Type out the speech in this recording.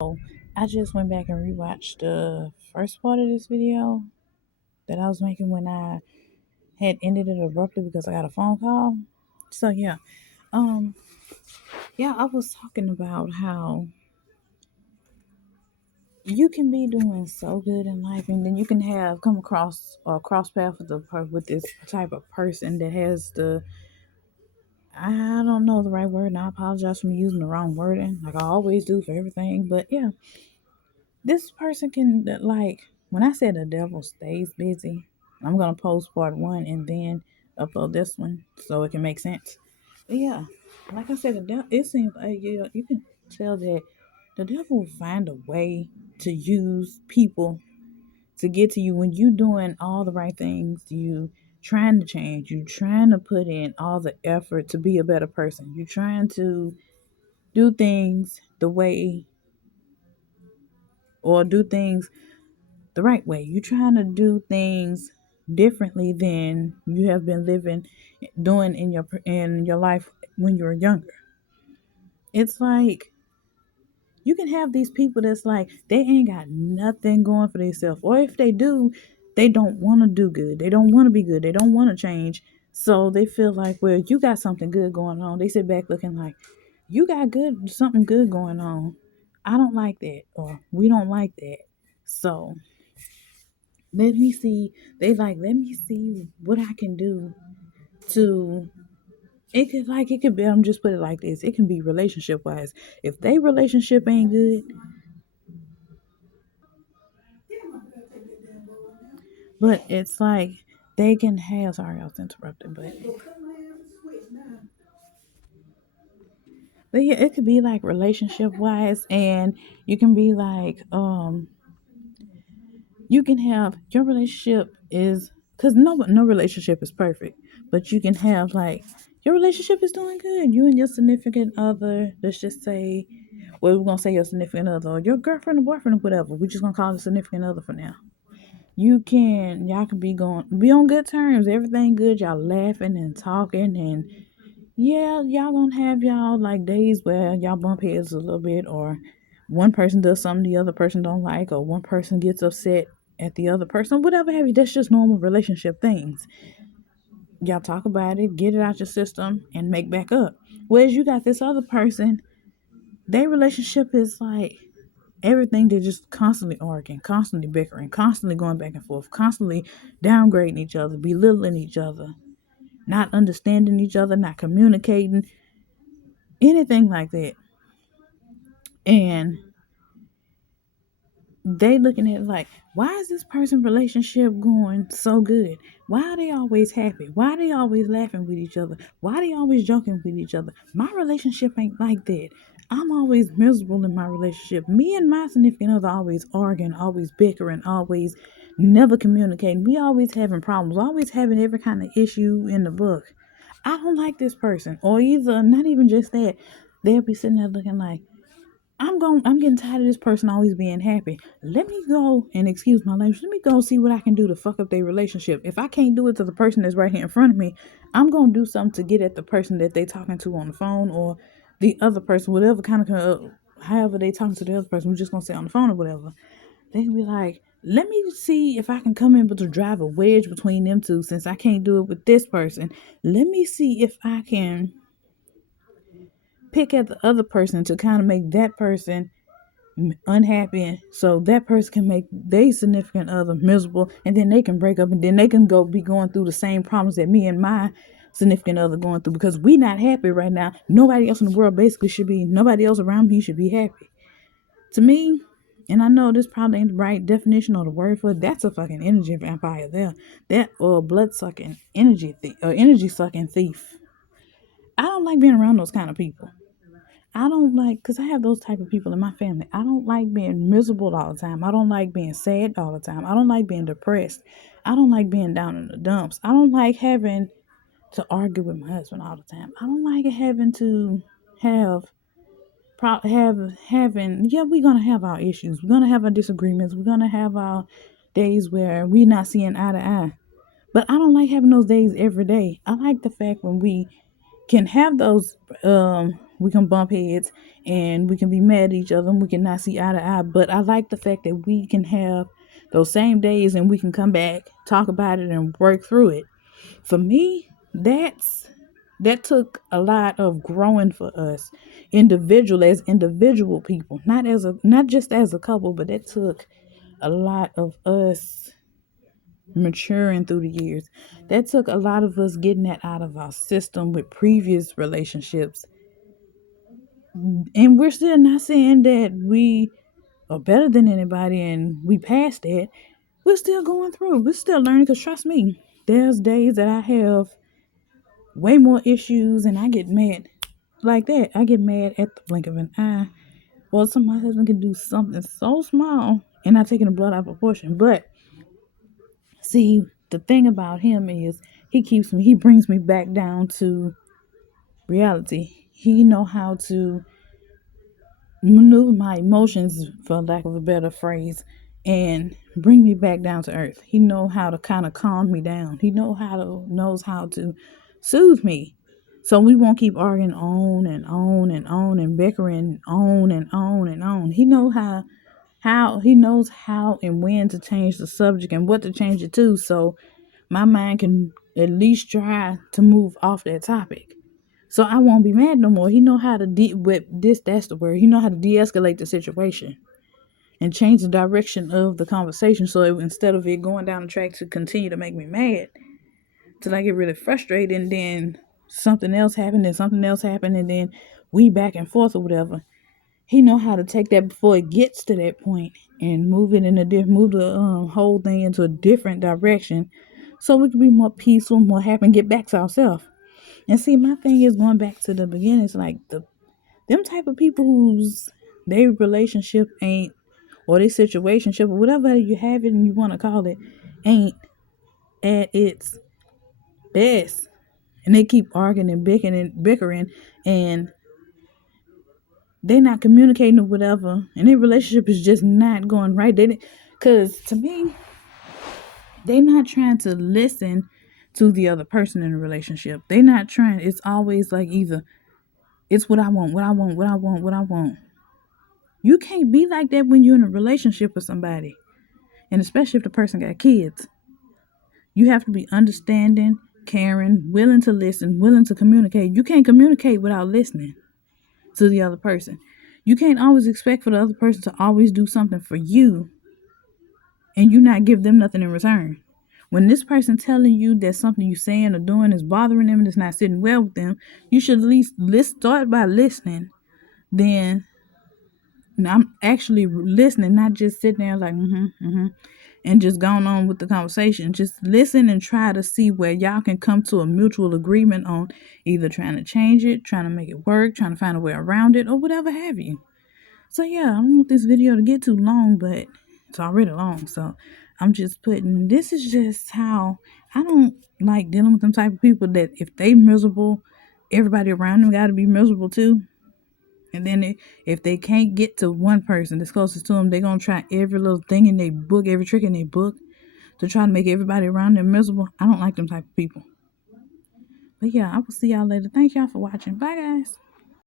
I just went back and rewatched the first part of this video that I was making when I had ended it abruptly because I got a phone call. So um, I was talking about how you can be doing so good in life, and then you can have come across or cross path with with this type of person that has the I don't know the right word, and I apologize for me using the wrong wording, like I always do for everything. But this person can when I say the devil stays busy, I'm gonna post part one and then upload this one so it can make sense. But like I said, the devil. It seems like you can tell that the devil will find a way to use people to get to you when you doing all the right things. You trying to change. You trying to put in all the effort to be a better person. You trying to do things the way or do things the right way. You're trying to do things differently than you have been doing in your life when you were younger. It's like you can have these people that's like they ain't got nothing going for themselves, or if they do, they don't want to do good. They don't want to be good. They don't want to change. So they feel like, well, you got something good going on. They sit back looking like you got something good going on. I don't like that, or we don't like that. So let me see. Let me see what I can do to. It could be. I'm just put it like this. It can be relationship wise. If they relationship ain't good, but it's like they can have. Sorry, I was interrupted, but it could be like relationship wise, and you can be like, you can have your relationship is because no relationship is perfect, but you can have like your relationship is doing good. You and your significant other, let's just say, well, we're gonna say your significant other or your girlfriend or boyfriend or whatever. We're just gonna call it significant other for now. Y'all can be on good terms, everything good. Y'all laughing and talking, and y'all gonna have y'all like days where y'all bump heads a little bit, or one person does something the other person don't like, or one person gets upset at the other person, whatever have you. That's just normal relationship things. Y'all talk about it, get it out your system, and make back up. Whereas you got this other person, their relationship is like everything. They're just constantly arguing, constantly bickering, constantly going back and forth, constantly downgrading each other, belittling each other, not understanding each other, not communicating, anything like that. And they looking at it like, why is this person relationship going so good? Why are they always happy? Why are they always laughing with each other? Why are they always joking with each other? My relationship ain't like that. I'm always miserable in my relationship. Me and my significant other always arguing, always bickering, always never communicating. We always having problems, always having every kind of issue in the book. I don't like this person. Or either not even just that. They'll be sitting there looking like, I'm getting tired of this person always being happy. Let me go and excuse my language. Let me go see what I can do to fuck up their relationship. If I can't do it to the person that's right here in front of me, I'm gonna do something to get at the person that they talking to on the phone, or the other person, whatever kind of however they talking to the other person. We're just gonna say on the phone or whatever. They can be like, let me see if I can come in but to drive a wedge between them two since I can't do it with this person. Let me see if I can pick at the other person to kind of make that person unhappy, so that person can make their significant other miserable, and then they can break up, and then they can go be going through the same problems that me and my significant other going through because we not happy right now. Nobody else in the world basically should be, nobody else around me should be happy. To me, and I know this probably ain't the right definition or the word for it, that's a fucking energy vampire there. That or blood sucking energy or energy sucking thief. I don't like being around those kind of people. I don't like, because I have those type of people in my family. I don't like being miserable all the time. I don't like being sad all the time. I don't like being depressed. I don't like being down in the dumps. I don't like having to argue with my husband all the time. I don't like having to have, having, we're going to have our issues. We're going to have our disagreements. We're going to have our days where we're not seeing eye to eye. But I don't like having those days every day. I like the fact when we can have those, we can bump heads and we can be mad at each other and we can not see eye to eye. But I like the fact that we can have those same days and we can come back, talk about it, and work through it. For me, that took a lot of growing for us, individual people, not just as a couple, but it took a lot of us maturing through the years. That took a lot of us getting that out of our system with previous relationships. And we're still not saying that we are better than anybody and we passed that. We're still going through. We're still learning, because trust me, there's days that I have way more issues and I get mad like that. I get mad at the blink of an eye. Well, my husband can do something so small and not taking the blood out of proportion. But see, the thing about him is he brings me back down to reality. He know how to maneuver my emotions, for lack of a better phrase, and bring me back down to earth. He know how to kind of calm me down. He knows how to soothe me, so we won't keep arguing on and on and on and bickering on and on and on. He knows how and when to change the subject and what to change it to, so my mind can at least try to move off that topic. So I won't be mad no more. He know how to that's the word. He know how to de-escalate the situation and change the direction of the conversation. So instead of it going down the track to continue to make me mad, till I get really frustrated, and then something else happened, and then we back and forth or whatever. He know how to take that before it gets to that point and move the whole thing into a different direction, so we can be more peaceful, more happy, and get back to ourselves. And see, my thing is going back to the beginning. It's like them type of people whose their relationship ain't, or their situationship, or whatever you have it and you want to call it, ain't at its best, and they keep arguing and bickering, and they not communicating or whatever, and their relationship is just not going right. Because to me, they not trying to listen to the other person in the relationship. They not trying. It's always like either it's what I want, what I want, what I want, what I want. You can't be like that when you're in a relationship with somebody, and especially if the person got kids. You have to be understanding, caring, willing to listen, willing to communicate. You can't communicate without listening to the other person. You can't always expect for the other person to always do something for you and you not give them nothing in return. When this person telling you that something you saying or doing is bothering them and it's not sitting well with them, you should at least start by listening. Then I'm actually listening, not just sitting there like and just going on with the conversation. Just listen and try to see where y'all can come to a mutual agreement on either trying to change it, trying to make it work, trying to find a way around it, or whatever have you. So yeah, I don't want this video to get too long, but it's already long. So I'm just this is just how I don't like dealing with them type of people that if they miserable, everybody around them got to be miserable too. And then if they can't get to one person that's closest to them, they're going to try every little thing in their book, every trick in their book to try to make everybody around them miserable. I don't like them type of people. But yeah, I will see y'all later. Thank y'all for watching. Bye, guys.